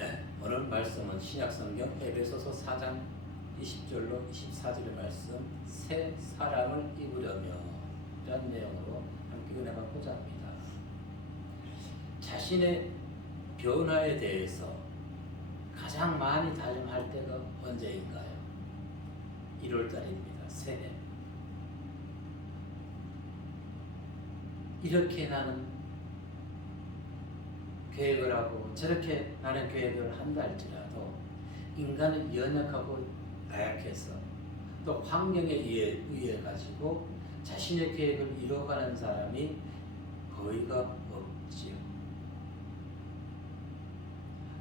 네, 오늘 말씀은 신약성경 에베소서 4장 20절로 24절의 말씀, 새 사람을 입으려며 이런 내용으로 함께 은혜받고자 합니다. 자신의 변화에 대해서 가장 많이 다짐할 때가 언제인가요? 1월달입니다. 새해. 이렇게 나는 계획을 하고 저렇게 나는 계획을 한다 할지라도 인간은 연약하고 나약해서 또 환경에 의해 가지고 자신의 계획을 이뤄가는 사람이 거의가 없지요.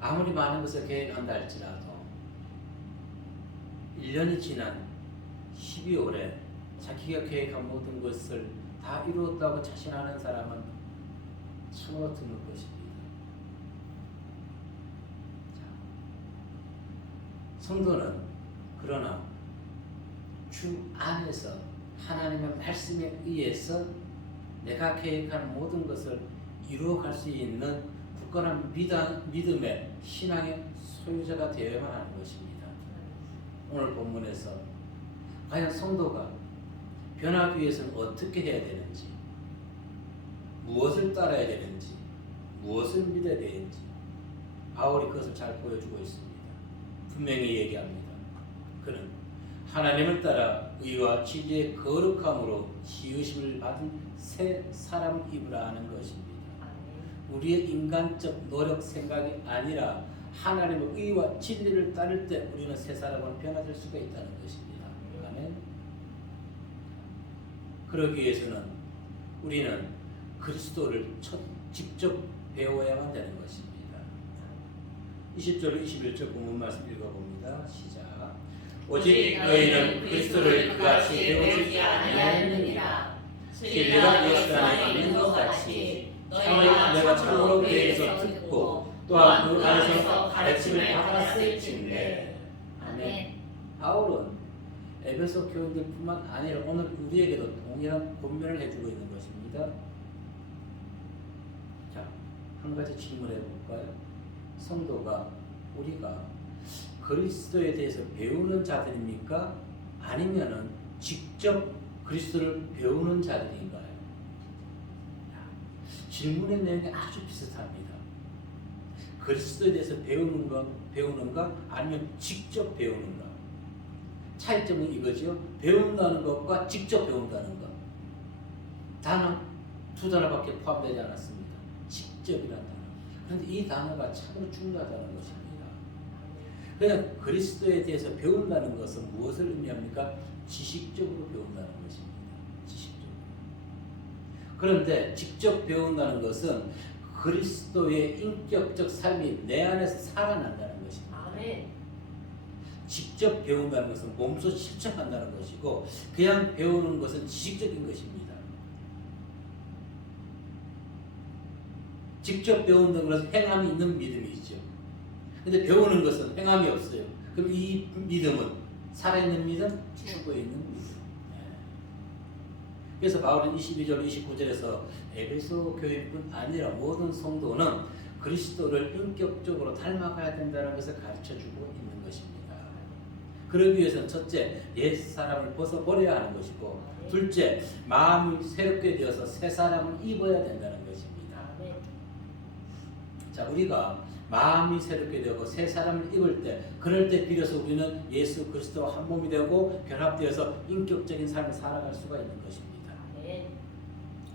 아무리 많은 것을 계획한다 할지라도 1년이 지난 12월에 자기가 계획한 모든 것을 다 이루었다고 자신하는 사람은 참으로 드물 것입니다. 성도는 그러나 주 안에서 하나님의 말씀에 의해서 내가 계획한 모든 것을 이루어갈 수 있는 굳건한 믿음의 신앙의 소유자가 되어야만 하는 것입니다. 오늘 본문에서 과연 성도가 변하기 위해서는 어떻게 해야 되는지, 무엇을 따라야 되는지, 무엇을 믿어야 되는지 바울이 그것을 잘 보여주고 있습니다. 분명히 얘기합니다. 그는 하나님을 따라 의와 진리의 거룩함으로 지으심을 받은 새 사람을 입으라 하는 것입니다. 우리의 인간적 노력 생각이 아니라 하나님의 의와 진리를 따를 때 우리는 새 사람으로 변화될 수가 있다는 것입니다. 아멘. 그러기 위해서는 우리는 그리스도를 직접 배워야만 되는 것입니다. 20절 21절 본문 말씀 읽어봅니다. 시작. 오직 너희는 그리스도를 그같이 배우지 아니하느니라. 진리가 예수 안에 있는 것 같이 너희가 내가 참으로 그에게서 듣고 또한 그 안에서 가르침을 받았을진데. 아멘. 바울은 에베소 교인들뿐만 아니라 오늘 우리에게도 동일한 권면을 해주고 있는 것입니다. 자, 한 가지 질문해 볼까요? 성도가 우리가 그리스도에 대해서 배우는 자들입니까? 아니면은 직접 그리스도를 배우는 자들인가요? 질문의 내용이 아주 비슷합니다. 그리스도에 대해서 배우는가 아니면 직접 배우는가? 차이점은 이거죠. 배운다는 것과 직접 배운다는 것. 단어 두 단어밖에 포함되지 않았습니다. 직접이라는 단어. 그런데 이 단어가 참으로 중요하다는 것입니다. 그냥 그리스도에 대해서 배운다는 것은 무엇을 의미합니까? 지식적으로 배운다는 것입니다. 지식적으로. 그런데 직접 배운다는 것은 그리스도의 인격적 삶이 내 안에서 살아난다는 것입니다. 아멘. 직접 배운다는 것은 몸소 실천한다는 것이고 그냥 배우는 것은 지식적인 것입니다. 직접 배운다는 것은 행함이 있는 믿음이죠. 근데 배우는 것은 행함이 없어요. 그럼 이 믿음은 살아있는 믿음, 죽어있는 믿음. 그래서 바울은 22절, 29절에서 에베소 교회뿐 아니라 모든 성도는 그리스도를 인격적으로 닮아가야 된다는 것을 가르쳐주고 있는 것입니다. 그러기 위해서는 첫째, 옛 사람을 벗어버려야 하는 것이고 둘째, 마음이 새롭게 되어서 새 사람을 입어야 된다는 것입니다. 자, 우리가 마음이 새롭게 되고 새 사람을 입을 때 그럴 때 비로소 우리는 예수 그리스도와 한 몸이 되고 결합되어서 인격적인 삶을 살아갈 수가 있는 것입니다.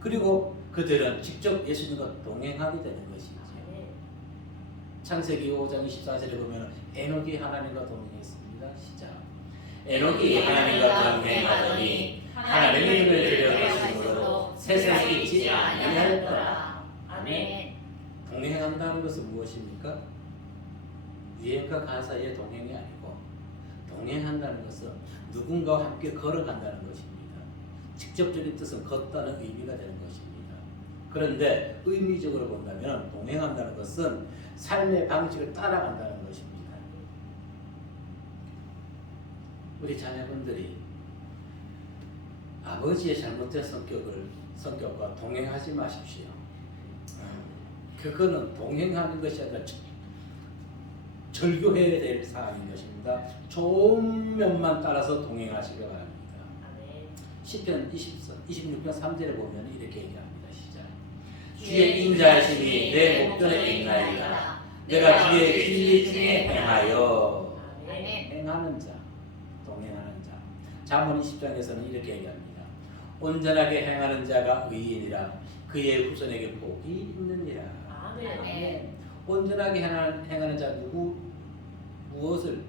그리고 그들은 직접 예수님과 동행하게 되는 것이죠. 창세기 5장 24절에 보면 에녹이 하나님과 동행했습니다. 시작. 에녹이 하나님과 동행하더니 하나님의 힘을 들여가심으로 세상에 있지 아니하였더라. 아멘. 동행한다는 것은 무엇입니까? 유행과 가사의 동행이 아니고 동행한다는 것은 누군가와 함께 걸어간다는 것입니다. 직접적인 뜻은 걷다는 의미가 되는 것입니다. 그런데 의미적으로 본다면 동행한다는 것은 삶의 방식을 따라간다는 것입니다. 우리 자녀분들이 아버지의 잘못된 성격과 동행하지 마십시오. 그거는 동행하는 것이 아니라 절교해야 될 사항인 것입니다. 좋은 면만 따라서 동행하시기 바랍니다. 시편 26편 3절에 보면 이렇게 얘기합니다. 시작. 주의 인자하심이 내 목전에 있나이다. 내가 주의 진리 중에 행하여. 행하는 자, 동행하는 자. 잠언 20장에서는 이렇게 얘기합니다. 온전하게 행하는 자가 의인이라 그의 후손에게 복이 있느니라. 아멘. 온전하게 행하는 자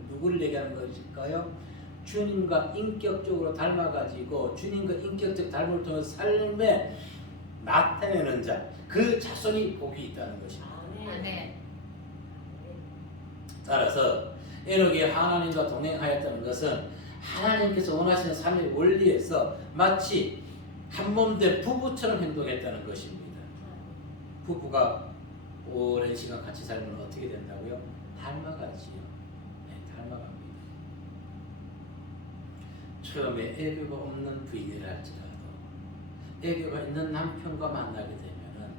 누구를 얘기하는 것일까요? 주님과 인격적으로 닮아가지고 주님과 인격적 닮음을 통해서 삶에 나타내는 자, 그 자손이 복이 있다는 것입니다. 아멘. 따라서 에녹이 하나님과 동행하였다는 것은 하나님께서 원하시는 삶의 원리에서 마치 한몸된 부부처럼 행동했다는 것입니다. 부부가 오랜 시간 같이 살면 어떻게 된다고요? 닮아가지요. 네, 닮아갑니다. 처음에 애교가 없는 부인이라 할지라도 애교가 있는 남편과 만나게 되면은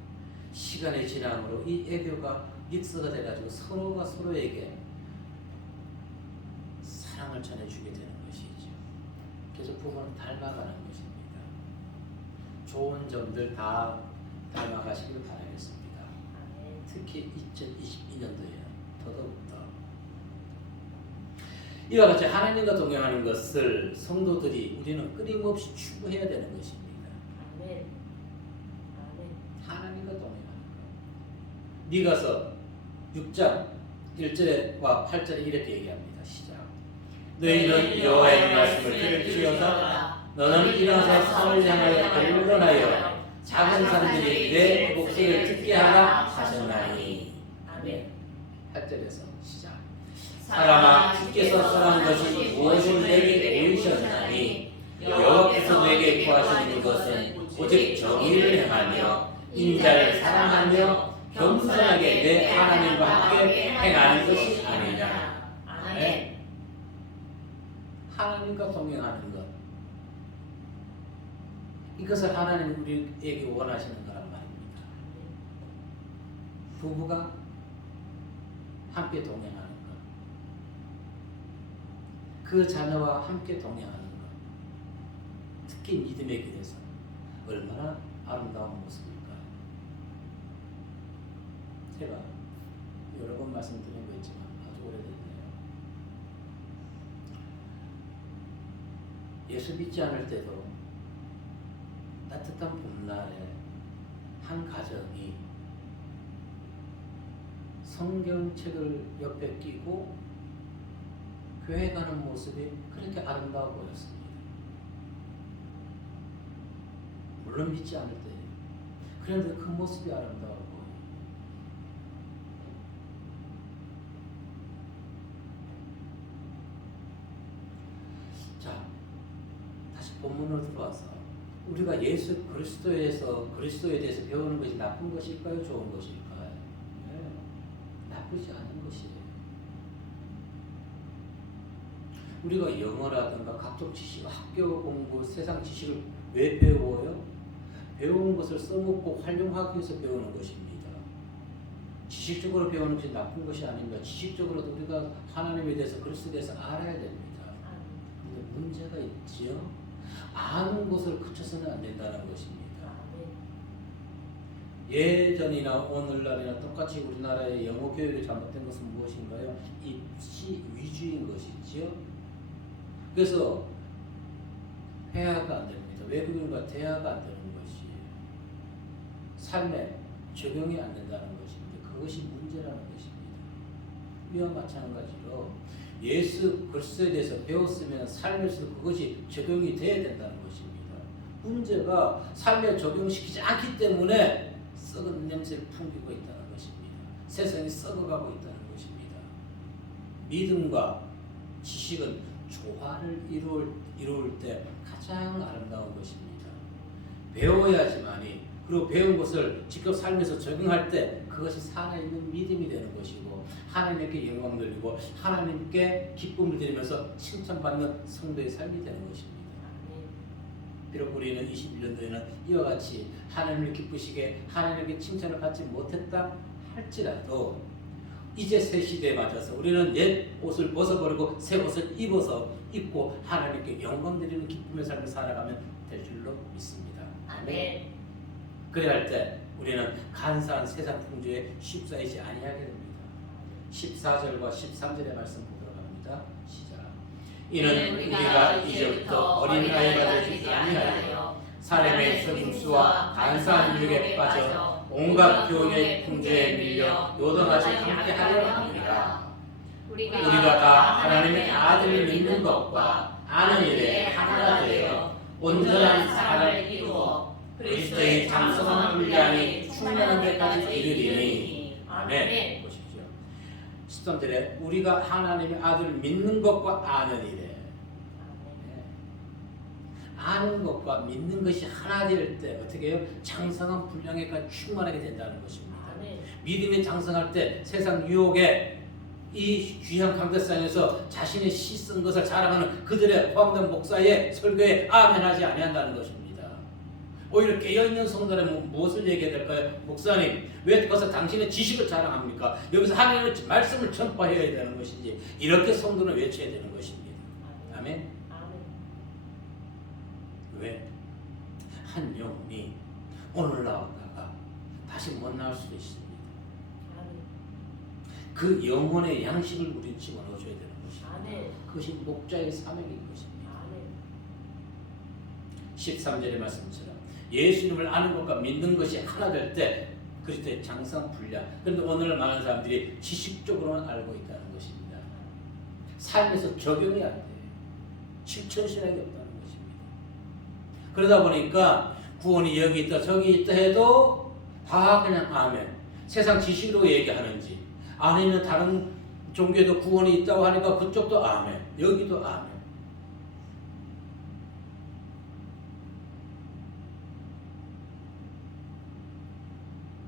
시간이 지남으로 이 애교가 믹스가 돼가지고 서로가 서로에게 사랑을 전해주게 되는 것이죠. 그래서 부부는 닮아가는 것입니다. 좋은 점들 다 닮아가시길 바라겠습니다. 특히 2022년도에 더더욱더 이와 같이 하나님과 동행하는 것을 성도들이 우리는 끊임없이 추구해야 되는 것입니다. 하나님과 동행하는 것. 미가서 6장 1절과 8절에 이렇게 얘기합니다. 시작. 너희는 여호와의 말씀을 들을지어다. 너는 일어나서 산을 향하여 변론하여 작은 산들이 내 목소리를 듣게 하라 하셨나니. 아멘. 8절에서 시작. 사람아 주께서 선한 것이 무엇을 내게 보이셨나니 여호와께서 내게 구하시는 것은 오직 정의를 행하며 인자를 사랑하며 겸손하게 내 하나님과 함께 행하는 것이 아니냐. 아멘. 하나님과 동행하는 것, 이것을 하나님 우리에게 원하시는 거란 말입니다. 부부가 함께 동행하는 것, 그 자녀와 함께 동행하는 것, 특히 믿음의 길에서 얼마나 아름다운 모습일까요? 제가 여러 번 말씀드린 거 있지만 아주 오래됐네요. 예수 믿지 않을 때도 따뜻한 봄날에 한 가정이 성경책을 옆에 끼고 교회 가는 모습이 그렇게 아름다워 보였습니다. 물론 믿지 않을 때, 그런데 그 모습이 아름다워 보여요. 자, 다시 본문으로 들어와서 우리가 예수 그리스도에 대해서 배우는 것이 나쁜 것일까요? 좋은 것일까요? 네, 나쁘지 않은 것이에요. 우리가 영어라든가 각종 지식, 학교 공부, 세상 지식을 왜 배워요? 배운 것을 써먹고 활용하기 위해서 배우는 것입니다. 지식적으로 배우는 것이 나쁜 것이 아닙니다. 지식적으로도 우리가 하나님에 대해서 그리스도에 대해서 알아야 됩니다. 근데 문제가 있지요. 아는 것을 그쳐서는 안 된다는 것입니다. 예전이나 오늘날이나 똑같이 우리나라의 영어 교육이 잘못된 것은 무엇인가요? 입시 위주인 것이지요. 그래서 회화가 안 됩니다. 외국인과 대화가 안 되는 것이에요. 삶에 적용이 안 된다는 것입니다. 그것이 문제라는 것입니다. 이와 마찬가지로 예수 그리스도에 대해서 배웠으면 삶에서 그것이 적용이 돼야 된다는 것입니다. 문제가 삶에 적용시키지 않기 때문에 썩은 냄새를 풍기고 있다는 것입니다. 세상이 썩어가고 있다는 것입니다. 믿음과 지식은 조화를 이루을 때 가장 아름다운 것입니다. 배워야지만이, 그리고 배운 것을 직접 삶에서 적용할 때 그것이 살아있는 믿음이 되는 것이고 하나님께 영광 돌리고 하나님께 기쁨을 드리면서 칭찬받는 성도의 삶이 되는 것입니다. 비록 우리는 21년도에는 이와 같이 하나님을 기쁘시게 하나님께 칭찬을 받지 못했다 할지라도 이제 새 시대에 맞아서 우리는 옛 옷을 벗어버리고 새 옷을 입고 하나님께 영광 드리는 기쁨의 삶을 살아가면 될 줄로 믿습니다. 아멘. 그래야 할 때 우리는 간사한 세상 풍조에 휩싸이지 아니하게 됩니다. 14절과 13절의 말씀 보도록 합니다. 시작. 이는 우리가 이제부터 어린아이가 되지 아니하여 사람의 속임수와 간사한 유혹에 빠져 온갖 교훈의 풍조에 밀려 요동하지 않게 하려 합니다. 우리가 다 하나님의 아들을 믿는 것과 아는 일에 하나가 되어 온전한 사람을 이루어 그리스도의 장성한 분량이 충만한 데까지 이르리니. 아멘. 보십시오. 13절에 우리가 하나님의 아들을 믿는 것과 아는 일에, 아는 것과 믿는 것이 하나 될 때 어떻게 해요? 장성한 분량에까지 충만하게 된다는 것입니다. 믿음이 장성할 때 세상 유혹에 이 귀한 강대상에서 자신의 시 쓴 것을 자랑하는 그들의 포함된 목사의 설교에 아멘하지 아니한다는 것입니다. 오히려 깨어있는 성도는 무엇을 얘기해야 될까요? 목사님, 왜 그것을 당신의 지식을 자랑합니까? 여기서 하나님의 말씀을 전파해야 되는 것이지, 이렇게 성도는 외쳐야 되는 것입니다. 아멘. 왜? 한 영혼이 오늘 나왔다가 다시 못 나올 수도 있습니다. 그 영혼의 양식을 우리는 집어넣어줘야 되는 것입니다. 그것이 목자의 사명인 것입니다. 13절의 말씀처럼 예수님을 아는 것과 믿는 것이 하나 될 때 그리스도의 장성 분량. 그런데 오늘 많은 사람들이 지식적으로만 알고 있다는 것입니다. 삶에서 적용이 안 돼요. 실천신학이 없다는 것입니다. 그러다 보니까 구원이 여기 있다 저기 있다 해도 다 그냥 아멘. 세상 지식으로 얘기하는지 아니면 다른 종교에도 구원이 있다고 하니까 그쪽도 아멘, 여기도 아멘.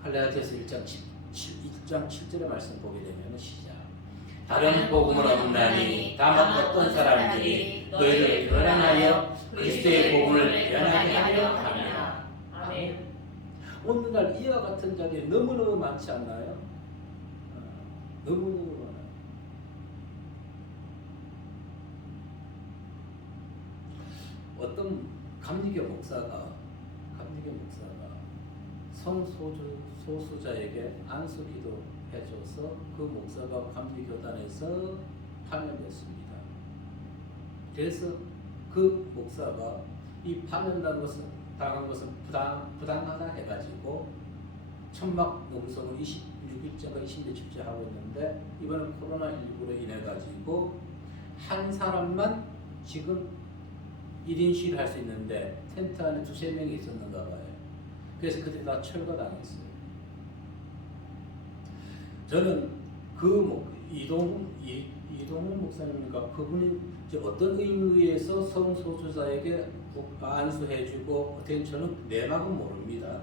갈라디아서 1장 7절의 말씀 보게 되면 시작. 다른 복음을 얻나니 다만 어떤 사람들이 너희를 변환하여 그리스도의 복음을 변하게 하려 함이라. 아멘. 오늘날 이와 같은 자들이 너무너무 많지 않나요? 너무너무 많아요. 어떤 감리교 목사가 성소수자에게 안수기도 해줘서 그 목사가 감리교단에서 파면됐습니다. 그래서 그 목사가 이 파면당한 것은 부당하다 해가지고 천막 농성을 26일째가 20며칠째 하고 있는데 이번에 코로나19로 인해 가지고 한 사람만 지금 1인 시위를 할 수 있는데 텐트 안에 2~3명이 있었는가 봐요. 그래서 그들이 다 철거당했어요. 저는 이동훈 목사님과 그분이 어떤 의미에서 성소수자에게 안수해주고 어떻게 저는 내막은 모릅니다.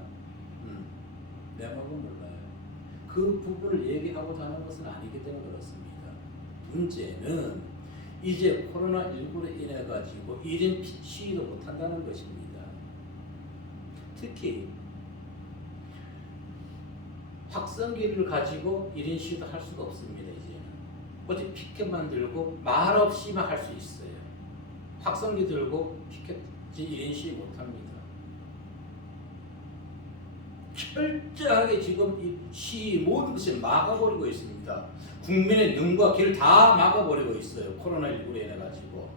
내막은 몰라요. 그 부분을 얘기하고자 하는 것은 아니기 때문에 그렇습니다. 문제는 이제 코로나19로 인해 가지고 1인 시위도 못한다는 것입니다. 특히 확성기를 가지고 1인 시위도 할 수가 없습니다. 이제는 어디 피켓만 들고 말 없이만 할 수 있어요. 확성기 들고 피켓 1인 시위 못합니다. 철저하게 지금 이 시위 모든 것을 막아버리고 있습니다. 국민의 눈과 귀를 다 막아버리고 있어요. 코로나19로 인해 가지고.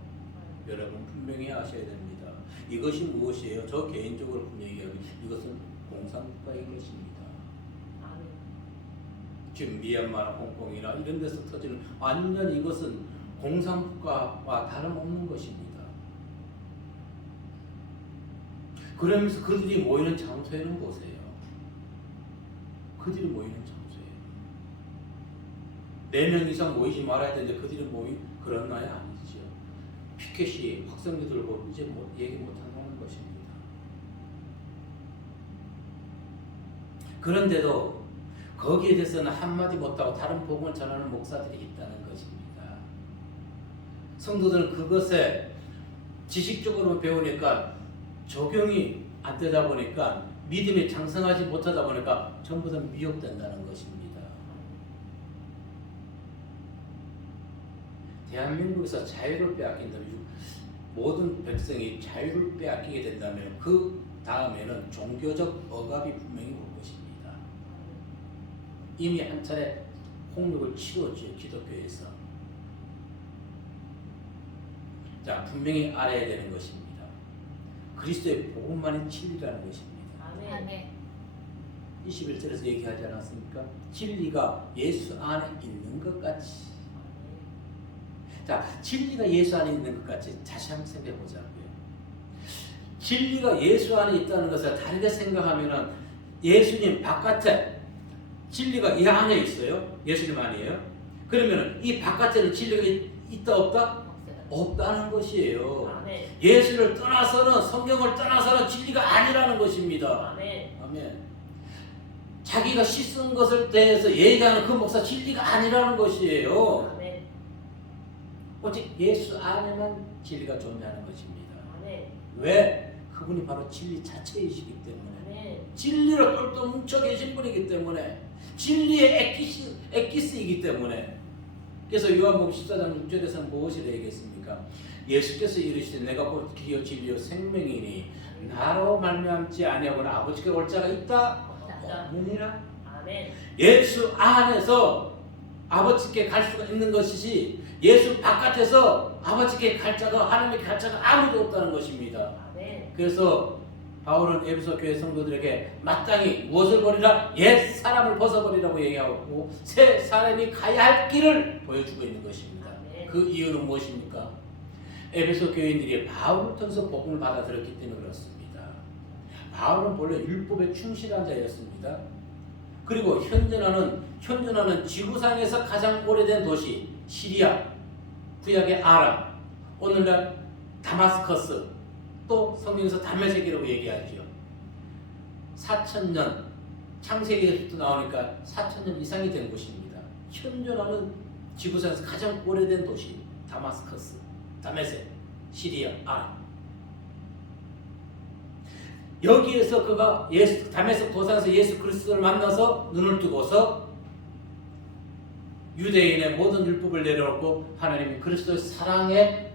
여러분 분명히 아셔야 됩니다. 이것이 무엇이에요? 저 개인적으로 분명히 얘기하면 이것은 공산국가인 것입니다. 지금 미얀마나 홍콩이나 이런 데서 터지는 완전 이것은 공산국가와 다름없는 것입니다. 그러면서 그들이 모이는 장소에는 보세요. 그들이 모이는 장소에 4명 이상 모이지 말아야 되는데 그들이 그렇나요? 아니죠. 피켓이 확성기 들고 이제 얘기 못한다는 것입니다. 그런데도 거기에 대해서는 한마디 못하고 다른 복음을 전하는 목사들이 있다는 것입니다. 성도들은 그것에 지식적으로 배우니까 적용이 안 되다 보니까 믿음이 장성하지 못하다 보니까 전부 다 미혹된다는 것입니다. 대한민국에서 자유를 빼앗긴다면, 모든 백성이 자유를 빼앗기게 된다면 그 다음에는 종교적 억압이 분명히 올 것입니다. 이미 한 차례 홍역을 치렀죠, 기독교에서. 자, 분명히 알아야 되는 것입니다. 그리스도의 복음만이 진리라는 것입니다. 아멘. 21절에서 얘기하지 않았습니까? 진리가 예수 안에 있는 것 같이. 자, 진리가 예수 안에 있는 것 같이 다시 한번 생각해 보자고요. 진리가 예수 안에 있다는 것을 다르게 생각하면은 예수님 바깥에 진리가 이 안에 있어요. 예수님 안이에요. 그러면은 이 바깥에는 진리가 있다 없다? 없다는 것이에요. 아멘. 예수를 떠나서는, 성경을 떠나서는 진리가 아니라는 것입니다. 아멘. 아멘. 자기가 씻은 것을 대해서 얘기하는 그 목사 진리가 아니라는 것이에요. 아멘. 오직 예수 안에만 진리가 존재하는 것입니다. 아멘. 왜? 그분이 바로 진리 자체이시기 때문에. 아멘. 진리로 똘똘 뭉쳐 계신 분이기 때문에, 진리의 엑기스이기 때문에. 그래서 요한복음 14장 6절에서 무엇이라 얘기했습니까? 예수께서 이르시되 내가 곧 길이요 진리요 생명이니 나로 말미암지 아니하고는 아버지께 올 자가 있다 없느니라. 아멘. 예수 안에서 아버지께 갈 수가 있는 것이지, 예수 바깥에서 아버지께 갈 자가, 하나님께 갈 자가 아무도 없다는 것입니다. 아멘. 그래서 바울은 에베소 교회 성도들에게 마땅히 무엇을 버리라? 옛 사람을 벗어버리라고 얘기하고 새 사람이 가야 할 길을 보여주고 있는 것입니다. 아멘. 그 이유는 무엇입니까? 에베소 교인들이 바울을 통해서 복음을 받아들였기 때문에 그렇습니다. 바울은 본래 율법에 충실한 자였습니다. 그리고 현존하는 지구상에서 가장 오래된 도시 시리아, 구약의 아람, 오늘날 다마스커스, 또 성경에서 다메섹이라고 얘기하죠. 4,000년, 창세기에서부터 나오니까 4,000년 이상이 된 곳입니다. 현존하는 지구상에서 가장 오래된 도시 다마스커스, 다메섹, 시리아, 아람. 여기에서 그가 다메섹 도상에서 예수 그리스도를 만나서 눈을 뜨고서 유대인의 모든 율법을 내려놓고 하나님이 그리스도의 사랑의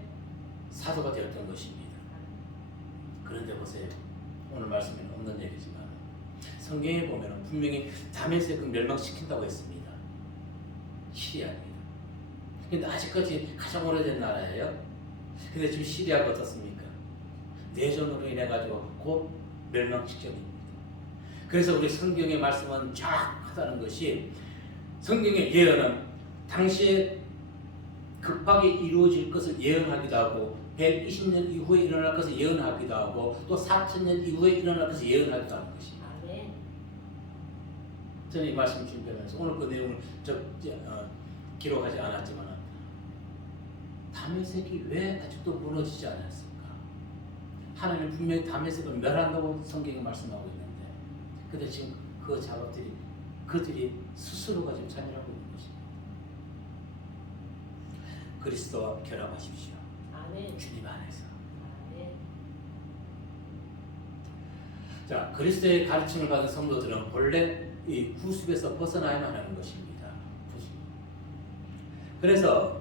사도가 되었던 것입니다. 그런데 보세요. 오늘 말씀에는 없는 얘기지만 성경에 보면 분명히 다메섹을 멸망시킨다고 했습니다. 시리아입니다. 근데 아직까지 가장 오래된 나라예요. 근데 지금 시리아가 어떻습니까? 내전으로 인해 가지고 곧 멸망 직전입니다. 그래서 우리 성경의 말씀은 정확하다는 것이, 성경의 예언은 당시에 급하게 이루어질 것을 예언하기도 하고 120년 이후에 일어날 것을 예언하기도 하고 또 4,000년 이후에 일어날 것을 예언하기도 하는 것입니다. 아멘. 저는 이 말씀 준비하면서 오늘 그 내용을 기록하지 않았지만 다메섹이 왜 아직도 무너지지 않았습니까? 하나님은 분명히 다메섹을 멸한다고 성경에 말씀하고 있는데, 근데 지금 그 작업들이 그들이 스스로가 지금 참여하고 있는 것입니다. 그리스도와 결합하십시오. 아멘. 주님 안에서. 아멘. 자, 그리스도의 가르침을 받은 성도들은 본래 이 구습에서 벗어나야만 하는 것입니다. 그래서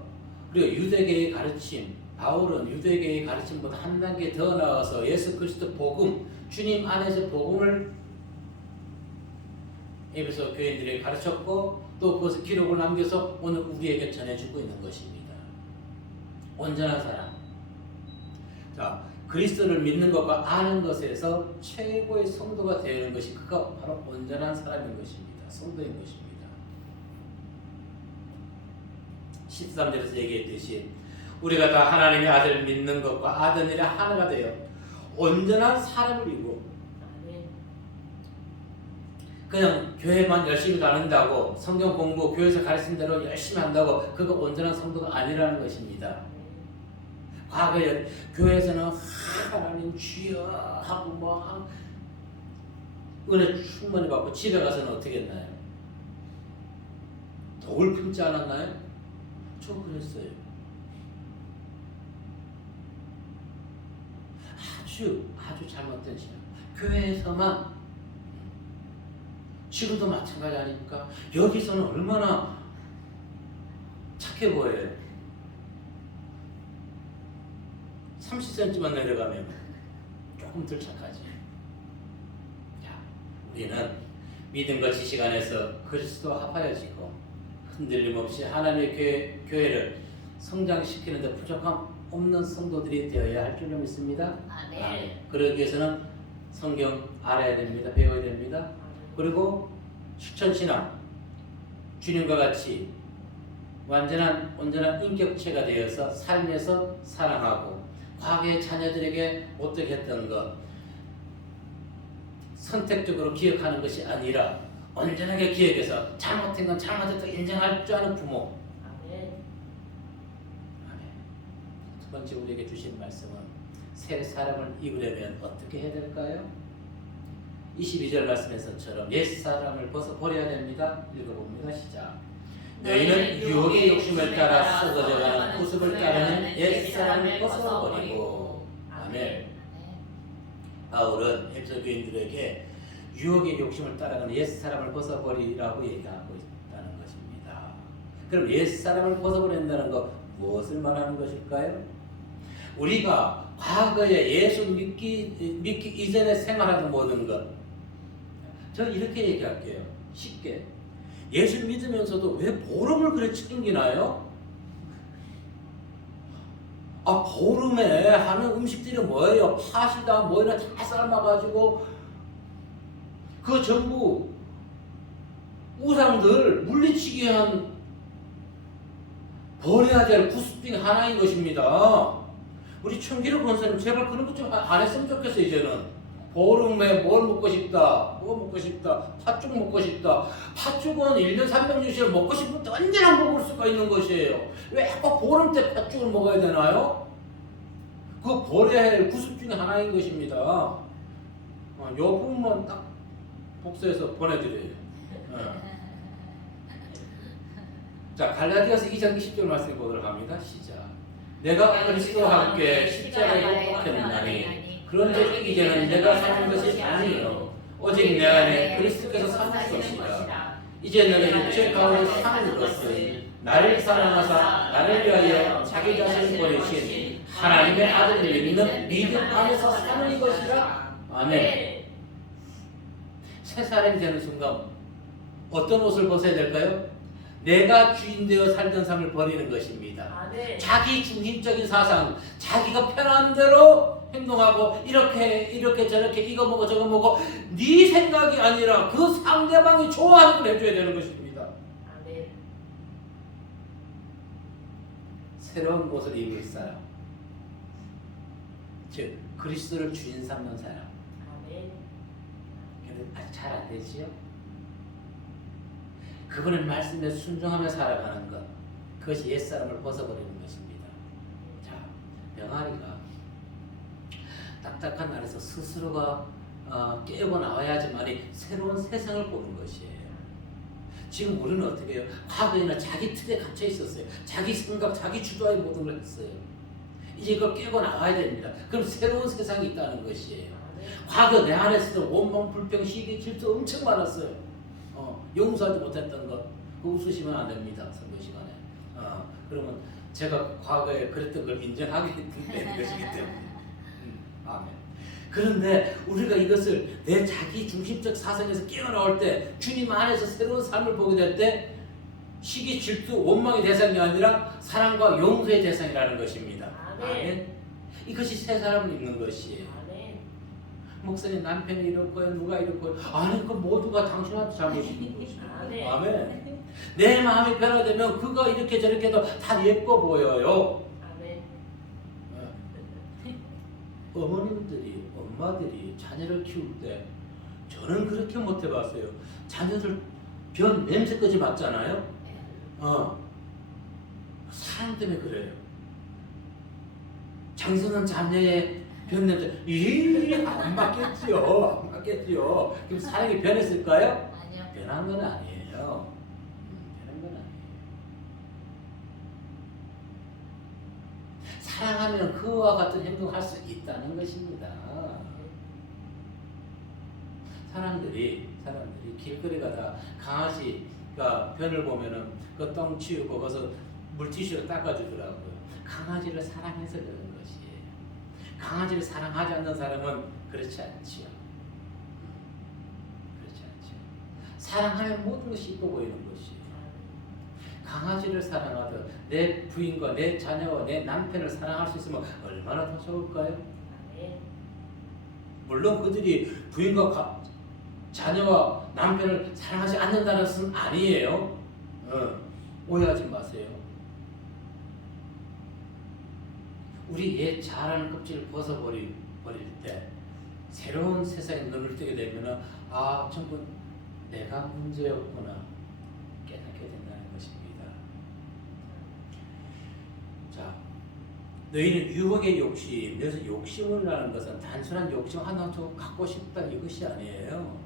우리가 유대계의 가르침, 바울은 유대계의 가르침보다 한 단계 더 나아가서 예수 그리스도 복음, 주님 안에서 복음을 에베소 교인들에게 가르쳤고 또 그것을 기록을 남겨서 오늘 우리에게 전해주고 있는 것입니다. 온전한 사람. 자, 그리스도를 믿는 것과 아는 것에서 최고의 성도가 되는 것이 그가 바로 온전한 사람인 것입니다. 성도인 것입니다. 13절에서 얘기했듯이 우리가 다 하나님의 아들을 믿는 것과 아들들이 하나가 되어 온전한 사람을 이루고, 그냥 교회만 열심히 다닌다고 성경 공부 교회에서 가르친 대로 열심히 한다고 그거 온전한 성도가 아니라는 것입니다. 과거에 교회에서는 하나님 주여 하고 뭐 은혜 충만히 받고 집에 가서는 어떻게 했나요? 독을 품지 않았나요? 저 그랬어요. 아주 잘못된 신앙. 교회에서만, 지금도 마찬가지 아닙니까? 여기서는 얼마나 착해 보여요. 30cm만 내려가면 조금 덜 착하지. 자, 우리는 믿음과 지식 안에서 그리스도와 합하여지고 흔들림 없이 하나님의 교회를 성장시키는 데 부족함 없는 성도들이 되어야 할 줄로 믿습니다. 아멘. 그러기 위해서는 성경 알아야 됩니다. 배워야 됩니다. 그리고 실천신앙, 주님과 같이 온전한 인격체가 되어서 삶에서 사랑하고 과거의 자녀들에게 어떻게 했던 것 선택적으로 기억하는 것이 아니라 온전하게 기억해서 잘못한 건 잘못했다 인정할 줄 아는 부모. 아멘. 두 번째 우리에게 주신 말씀은 새 사람을 입으려면 어떻게 해야 될까요? 22절 말씀에서처럼 옛 사람을 벗어버려야 됩니다. 읽어봅니다. 시작. 너희는 유혹의 욕심을 따라 썩어져가는 구습을 따르는 옛 사람을 벗어버리고. 아멘. 바울은 에베소 교인들에게 유혹의 욕심을 따라가는 옛 사람을 벗어버리라고 얘기하고 있다는 것입니다. 그럼 옛 사람을 벗어버린다는 것 무엇을 말하는 것일까요? 우리가 과거에 예수 믿기 이전에 생활하던 모든 것, 저 이렇게 얘기할게요. 쉽게. 예수 믿으면서도 왜 보름을 그래 챙기나요? 보름에 하는 음식들이 뭐예요? 팥이다 뭐이나 다 삶아가지고 그 전부 우상들 물리치기 위한 버려야 될 구습 중에 하나인 것입니다. 우리 청기로 권사님 제발 그런 것 좀 안 했으면 좋겠어. 이제는 보름에 뭘 먹고 싶다, 뭐 먹고 싶다, 팥죽 먹고 싶다. 팥죽은 1년 360일 먹고 싶을 때 언제나 먹을 수가 있는 것이에요. 왜 꼭 보름 때 팥죽을 먹어야 되나요? 그거 버려야 할 구습 중에 하나인 것입니다. 요 부분만 딱 복수해서 보내드려요. 자, 갈라디아서 2장 20절 말씀 보도록 합니다. 시작. 내가 그리스도와 함께 십자가에 못 박혔나니 그런즉 이제는 내가 사는 것이 아니요 오직 내 안에 그리스도께서 사는 것이라. 이제 너는 육체 가운데 사는 것은 나를 사랑하사 나를 위하여 자기 자신을 버리신 하나님의 아들을 믿는 믿음 안에서 사는 것이라. 아멘. 새 사람이 되는 순간 어떤 옷을 벗어야 될까요? 내가 주인 되어 살던 삶을 버리는 것입니다. 자기 중심적인 사상, 자기가 편한 대로 행동하고 이렇게 저렇게 이거 먹고 저거 먹고 네 생각이 아니라 그 상대방이 좋아하는 걸 해줘야 되는 것입니다. 아멘. 새로운 옷을 입을 사람, 즉 그리스도를 주인 삼는 사람. 아멘. 근데 아직 잘 안 되지요? 그분의 말씀에 순종하며 살아가는 것, 그것이 옛사람을 벗어버리는 것입니다. 자, 병아리가 딱딱한 날에서 스스로가 깨고 나와야지만 새로운 세상을 보는 것이에요. 지금 우리는 어떻게 해요? 과거에는 자기 틀에 갇혀 있었어요. 자기 생각, 자기 주도의 모든 걸 했어요. 이제 이걸 깨고 나와야 됩니다. 그럼 새로운 세상이 있다는 것이에요. 과거 내 안에서도 원망, 불평, 시기, 질투 엄청 많았어요. 용서하지 못했던 것, 그거 웃으시면 안 됩니다. 선교 시간에. 그러면 제가 과거에 그랬던 걸 인정하게 되는 것이기 때문에. 아멘. 그런데 우리가 이것을 내 자기 중심적 사상에서 깨어나올 때 주님 안에서 새로운 삶을 보게 될 때 시기, 질투, 원망의 대상이 아니라 사랑과 용서의 대상이라는 것입니다. 아멘. 이것이 새 사람을 입는 것이에요. 목사님 남편이 이렇고요 누가 이렇고요 아니 그 모두가 당신한테 잘못인 것이에요. 아멘. 내 마음이 변화되면 그가 이렇게 저렇게 해도 다 예뻐 보여요. 아멘. 어머님들이 엄마들이 자녀를 키울 때 저는 그렇게 못 해봤어요. 자녀들 변 냄새까지 맡잖아요. 사람 때문에 그래요. 장선한 자녀의 변 냄새, 안 맞겠지요. 안 맞겠지요. 그럼 사랑이 변했을까요? 아니요. 변한 건 아니에요. 변한 건 아니에요. 사랑하면 그와 같은 행동할 수 있다는 것입니다. 사람들이 길거리 가다 강아지가 변을 보면은 그 똥 치우고 거기서 물티슈로 닦아주더라고요. 강아지를 사랑해서 그런 것이에요. 강아지를 사랑하지 않는 사람은 그렇지 않지요. 그렇지 않지요. 사랑하면 모든 것이 이뻐 보이는 것이에요. 강아지를 사랑하듯 내 부인과 내 자녀와 내 남편을 사랑할 수 있으면 얼마나 더 좋을까요? 물론 그들이 부인과 자녀와 남편을 사랑하지 않는다는 것은 아니에요. 오해하지 마세요. 우리 옛 자라는 껍질을 벗어버릴 때 새로운 세상에 눈을 뜨게 되면 전부 내가 문제였구나 깨닫게 된다는 것입니다. 자, 너희는 유혹의 욕심, 그래서 욕심이라는 것은 단순한 욕심 하나 좀 갖고 싶다 이것이 아니에요.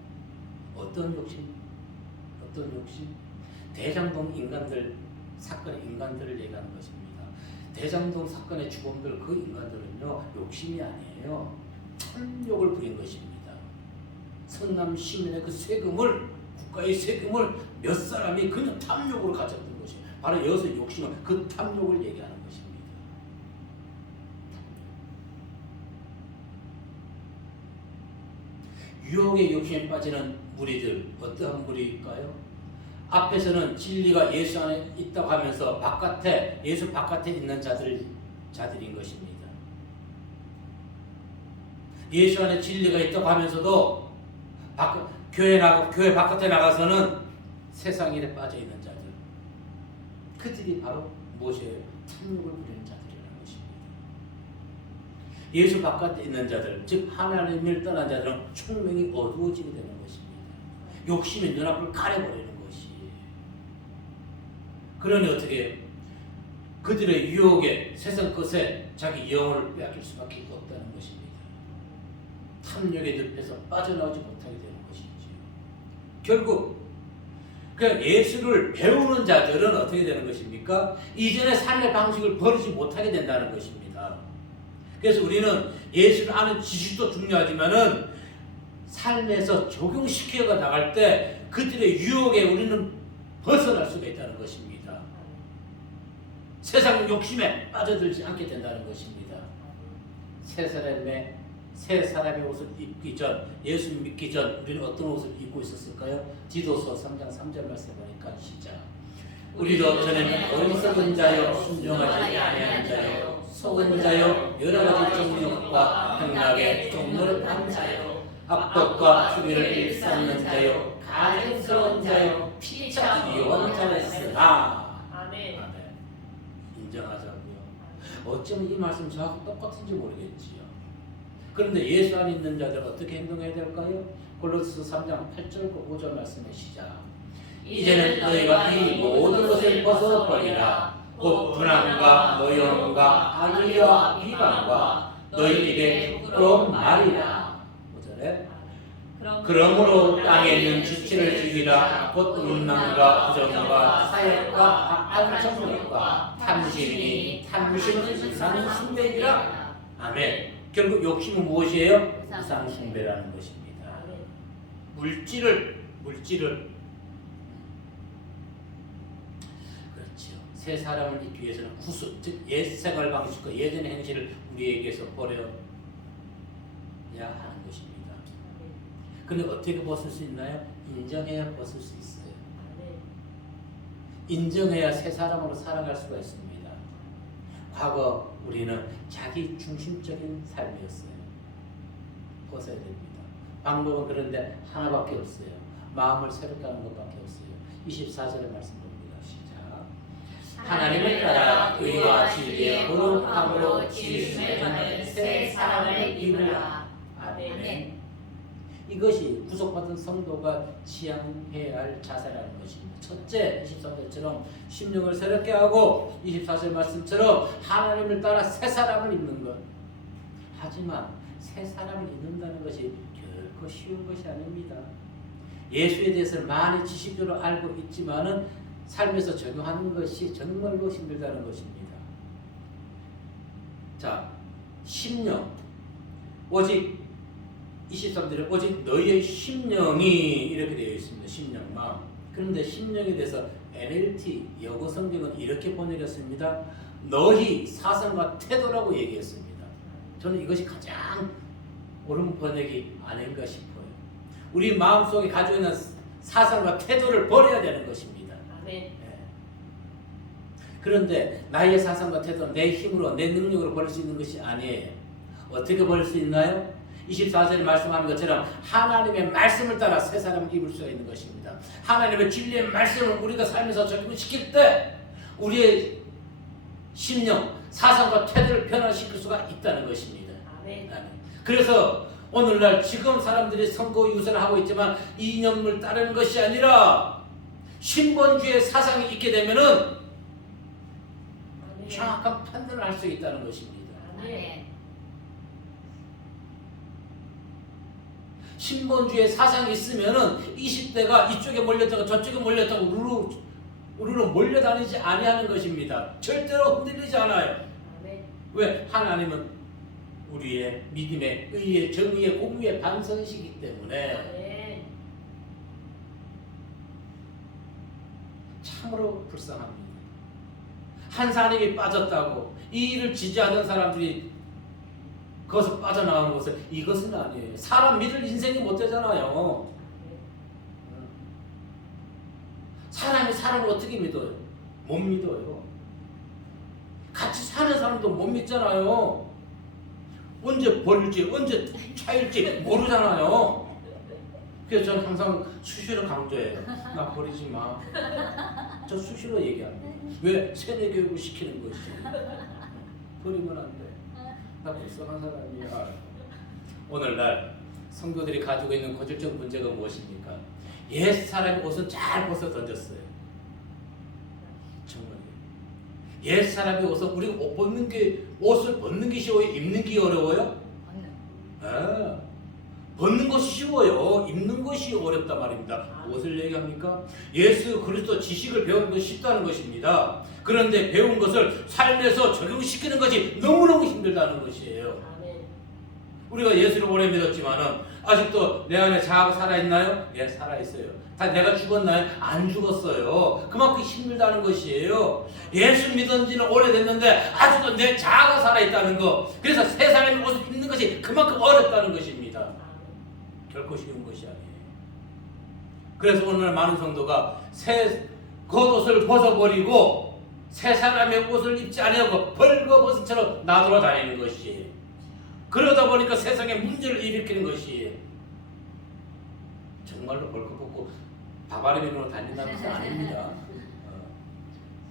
어떤 욕심? 어떤 욕심? 대장동 사건의 인간들을 얘기하는 것입니다. 대장동 사건의 주범들 그 인간들은요 욕심이 아니에요. 탐욕을 부린 것입니다. 성남 시민의 그 세금을 국가의 세금을 몇 사람이 그냥 탐욕으로 가졌던 것이 바로 여기서 욕심은 그 탐욕을 얘기하는 것입니다. 유혹의 욕심에 빠지는 무리들 어떠한 무리일까요? 앞에서는 진리가 예수 안에 있다고 하면서 예수 바깥에 있는 자들인 것입니다. 예수 안에 진리가 있다고 하면서도 교회 바깥에 나가서는 세상 일에 빠져 있는 자들. 그들이 바로 무엇이에요? 탐욕을 부리는 자들이라는 것입니다. 예수 바깥에 있는 자들, 즉 하나님을 떠난 자들은 총명이 어두워지게 되는 것입니다. 욕심이 눈앞을 가려버리는 것이. 그러니 어떻게 해요? 그들의 유혹에 세상 것에 자기 영혼을 빼앗길 수밖에 없다는 것입니다. 탐욕의 늪에서 빠져나오지 못하게 되는 것이지요. 결국 그 예수를 배우는 자들은 어떻게 되는 것입니까? 이전의 삶의 방식을 버리지 못하게 된다는 것입니다. 그래서 우리는 예수를 아는 지식도 중요하지만은 삶에서 적용시켜 나갈 때 그들의 유혹에 우리는 벗어날 수가 있다는 것입니다. 세상 욕심에 빠져들지 않게 된다는 것입니다. 새 사람의 옷을 입기 전, 예수 믿기 전 우리는 어떤 옷을 입고 있었을까요? 디도서 3장 3절 말씀 보니까 시작. 우리도 전에는 어리석은 자요 순종하지 아니하는 자요 속은 자요 여러 가지 정욕과 행락에 종노릇한 자요 압독과 추비를 일삼는 자요 가증스러운 자요 피차 이용한 자였으나. 아멘. 인정하자고요. 어쩌면 이 말씀 저하고 똑같은지 모르겠지요. 그런데 예수 안에 있는 자들 어떻게 행동해야 될까요? 골로새 3장 8절과 5절 말씀의 시작. 이제는 너희가 이 모든 것을 벗어버리라. 곧 분함과 노여움과 악의와 비방과 너희에게 부끄러운 말이라. 5절에 그러므로 땅에 있는 지체를 죽이라. 곧 음란과 부정과 사역과 악한 정욕과 탐심은 우상숭배이라. 아멘. 결국 욕심은 무엇이에요? 우상숭배라는 것입니다. 물질을 그렇죠. 새 사람을 입기 위해서는 구수, 즉 옛 생활 방식과 예전의 행실을 우리에게서 버려야 하는 것입니다. 근데 어떻게 벗을 수 있나요? 인정해야 벗을 수 있어요. 인정해야 새 사람으로 살아갈 수가 있습니다. 과거 우리는 자기 중심적인 삶이었어요. 벗어야 됩니다. 방법은 그런데 하나밖에 없어요. 마음을 새롭게 하는 것밖에 없어요. 24절의 말씀 봅니다. 시작. 하나님을 따라 의와 진리의 거룩함으로 지으심을 새 사람을 입으라. 아멘. 이것이 구속받은 성도가 지향해야 할 자세라는 것입니다. 첫째, 23절처럼 심령을 새롭게 하고 24절 말씀처럼 하나님을 따라 새 사람을 입는 것. 하지만 새 사람을 입는다는 것이 결코 쉬운 것이 아닙니다. 예수에 대해서 많이 지식적으로 알고 있지만은 삶에서 적용하는 것이 정말로 힘들다는 것입니다. 자, 심령. 오직 23절에 오직 너희의 심령이 이렇게 되어 있습니다. 심령, 마음. 그런데 심령에 대해서 NLT 영어 성경은 이렇게 번역했습니다. 너희 사상과 태도라고 얘기했습니다. 저는 이것이 가장 옳은 번역이 아닌가 싶어요. 우리 마음속에 가지고 있는 사상과 태도를 버려야 되는 것입니다. 아멘. 예. 그런데 나의 사상과 태도는 내 힘으로 내 능력으로 버릴 수 있는 것이 아니에요. 어떻게 버릴 수 있나요? 24절에 말씀하는 것처럼 하나님의 말씀을 따라 새 사람을 입을 수가 있는 것입니다. 하나님의 진리의 말씀을 우리가 살면서 적용시킬 때 우리의 심령, 사상과 태도를 변화시킬 수가 있다는 것입니다. 아멘. 그래서 오늘날 지금 사람들이 선거 유세를 하고 있지만 이념을 따르는 것이 아니라 신본주의 사상이 있게 되면은 아멘. 정확한 판단을 할 수 있다는 것입니다. 아멘. 신본주의 사상이 있으면은 20대가 이쪽에 몰렸다가 저쪽에 몰렸다고 우르르 몰려다니지 아니하는 것입니다. 절대로 흔들리지 않아요. 아멘. 왜? 하나님은 우리의 믿음의, 의의, 정의의, 공의의 반성이시기 때문에 아멘. 참으로 불쌍합니다. 한 사람이 빠졌다고 이 일을 지지하던 사람들이 거기서 빠져나오는 것은 이것은 아니에요. 사람 믿을 인생이 못 되잖아요. 사람이 사람을 어떻게 믿어요? 못 믿어요. 같이 사는 사람도 못 믿잖아요. 언제 버릴지 언제 차일지 모르잖아요. 그래서 저는 항상 수시로 강조해요. 나 버리지 마. 저 수시로 얘기합니다. 왜? 세뇌 교육을 시키는 것이. 버리면 안 돼. 나 불쌍한 사람이야. 오늘날 성도들이 가지고 있는 고질적 문제가 무엇입니까? 옛 사람의 옷은 잘 벗어 던졌어요. 정말요. 옛 사람의 옷은 우리가 옷을 벗는 게 쉬워요? 입는 게 어려워요? 벗는 것이 쉬워요. 입는 것이 어렵다 말입니다. 무엇을 얘기합니까? 예수 그리스도 지식을 배우는 것이 쉽다는 것입니다. 그런데 배운 것을 삶에서 적용시키는 것이 너무너무 힘들다는 것이에요. 아멘. 우리가 예수를 오래 믿었지만은 아직도 내 안에 자아가 살아있나요? 예, 살아있어요. 다 내가 죽었나요? 안 죽었어요. 그만큼 힘들다는 것이에요. 예수 믿은 지는 오래됐는데 아직도 내 자아가 살아있다는 거. 그래서 새 사람의 옷을 입는 것이 그만큼 어렵다는 것입니다. 결코 쉬운 것이 아니에요. 그래서 오늘 많은 성도가 새 겉옷을 벗어버리고 새 사람의 옷을 입지 아니하고 벌거벗은 채로 나돌아다니는 것이에요. 그러다 보니까 세상에 문제를 일으키는 것이에요. 정말로 벌거벗고 바바리맨으로 다닌다는 것은 아닙니다.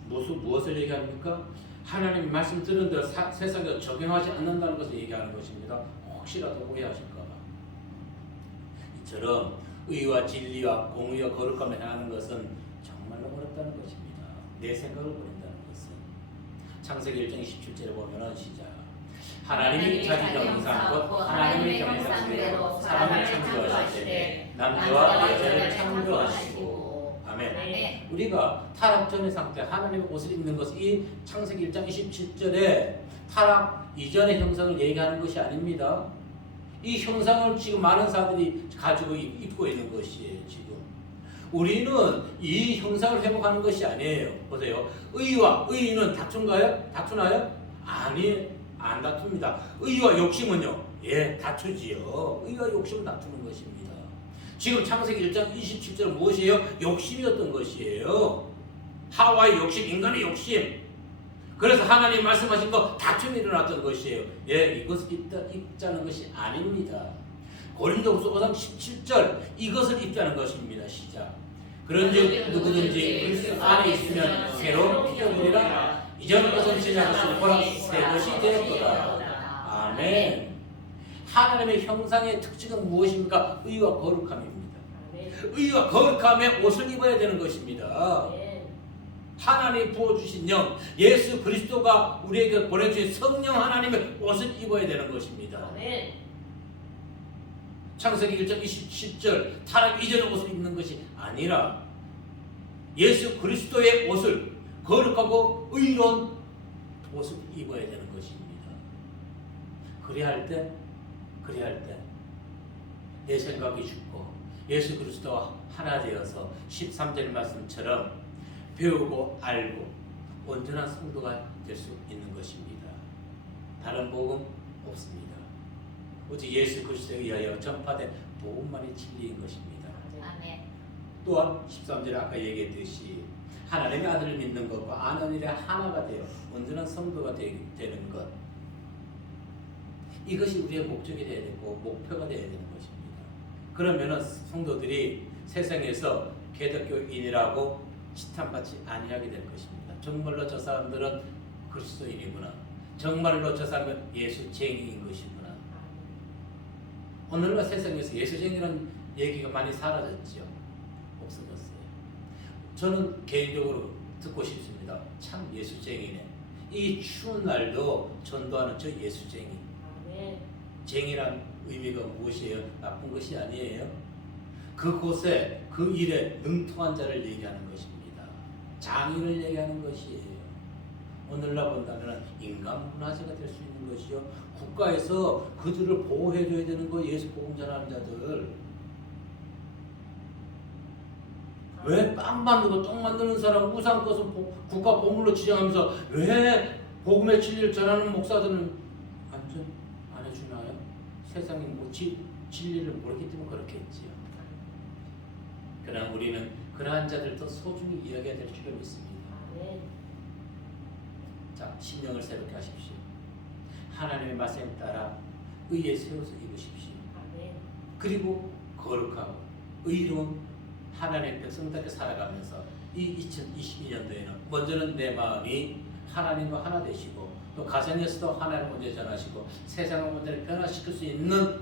무엇을 얘기합니까? 하나님의 말씀 들은 대로 세상에 적용하지 않는다는 것을 얘기하는 것입니다. 혹시라도 오해하실까 봐. 이처럼 의와 진리와 공의와 거룩함을 행하는 것은 정말로 어렵다는 것입니다. 내 생각을 버린다는 것은. 창세기 1장 27절에 보면은 시작. 하나님이 자기 형상과 하나님의 형상대로 사람을 창조하시되 남자와 여자를 창조하시고. 아멘. 우리가 타락 전의 상태 하나님의 옷을 입는 것은 이 창세기 1장 27절에 타락 이전의 형상을 얘기하는 것이 아닙니다. 이 형상을 지금 많은 사람들이 가지고 입고 있는 것이에요. 지금 우리는 이 형상을 회복하는 것이 아니에요. 보세요. 의와 의인은 다툰가요? 다투나요? 아니, 안 다툽니다. 의와 욕심은요? 예, 다투지요. 의와 욕심은 다투는 것입니다. 지금 창세기 1장 27절은 무엇이에요? 욕심이었던 것이에요. 하와의 욕심, 인간의 욕심. 그래서 하나님 말씀하신 거 다툼이 일어났던 것이에요. 예, 이것을 입자는 것이 아닙니다. 고린도후서 5장 17절 이것을 입자는 것입니다. 시작. 그런즉 누구든지 그리스도 안에 있으면 새로운 피조물이라 이전 것은 지나갔으니 보라 새 것이 되었도다. 아멘. 하나님의 형상의 특징은 무엇입니까? 의와 거룩함입니다. 의와 거룩함의 옷을 입어야 되는 것입니다. 하나님이 부어주신 영, 예수 그리스도가 우리에게 보내주신 성령 하나님의 옷을 입어야 되는 것입니다. 아멘. 창세기 1장 20절 타락 이전의 옷을 입는 것이 아니라 예수 그리스도의 옷을 거룩하고 의로운 옷을 입어야 되는 것입니다. 그래야 할 때 내 생각이 죽고 예수 그리스도와 하나 되어서 13절 말씀처럼 배우고 알고 온전한 성도가 될 수 있는 것입니다. 다른 복음 없습니다. 오직 예수 그리스도에 의하여 전파된 복음만이 진리인 것입니다. 아멘. 또한 13절에 아까 얘기했듯이 하나님의 아들을 믿는 것과 아는 일에 하나가 되어 온전한 성도가 되는 것, 이것이 우리의 목적이 되어야 되고 목표가 되어야 되는 것입니다. 그러면 성도들이 세상에서 개독교인이라고 지탄받지 아니하게 될 것입니다. 정말로 저 사람들은 그리스도인이구나, 정말로 저 사람은 예수쟁이인 것이구나. 오늘날 세상에서 예수쟁이라는 얘기가 많이 사라졌죠. 없어졌어요. 저는 개인적으로 듣고 싶습니다. 참 예수쟁이네. 이 추운 날도 전도하는 저 예수쟁이. 아멘. 쟁이란 의미가 무엇이에요? 나쁜 것이 아니에요. 그곳에 그 일에 능통한 자를 얘기하는 것입니다. 장인을 얘기하는 것이에요. 오늘날 본다면 인간 문화재가 될 수 있는 것이죠. 국가에서 그들을 보호해줘야 되는 거, 예수 복음 전하는 자들. 왜 빵 만들고 떡 만드는 사람 우상 것을 국가 보물로 지정하면서 왜 복음의 진리를 전하는 목사들은 안전 안 해주나요? 세상이 뭐 진리를 모르기 때문에 그렇게 했지요. 그러나 우리는 그러한 자들도 소중히 이야기해야 될 줄을 믿습니다. 아멘. 자, 심령을 새롭게 하십시오. 하나님의 말씀 따라 의에 세워서 입으십시오. 아멘. 그리고 거룩하고 의로운 하나님의 백성답게 살아가면서 이 2022년도에는 먼저는 내 마음이 하나님과 하나 되시고 또 가정에서도 하나님을 먼저 전하시고 세상을 완전히 변화시킬 수 있는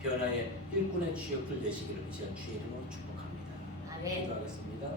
변화의 일꾼의 주역들 되시기를 이 시간 주의 이름으로 축복합니다. 아멘. 기도하겠습니다.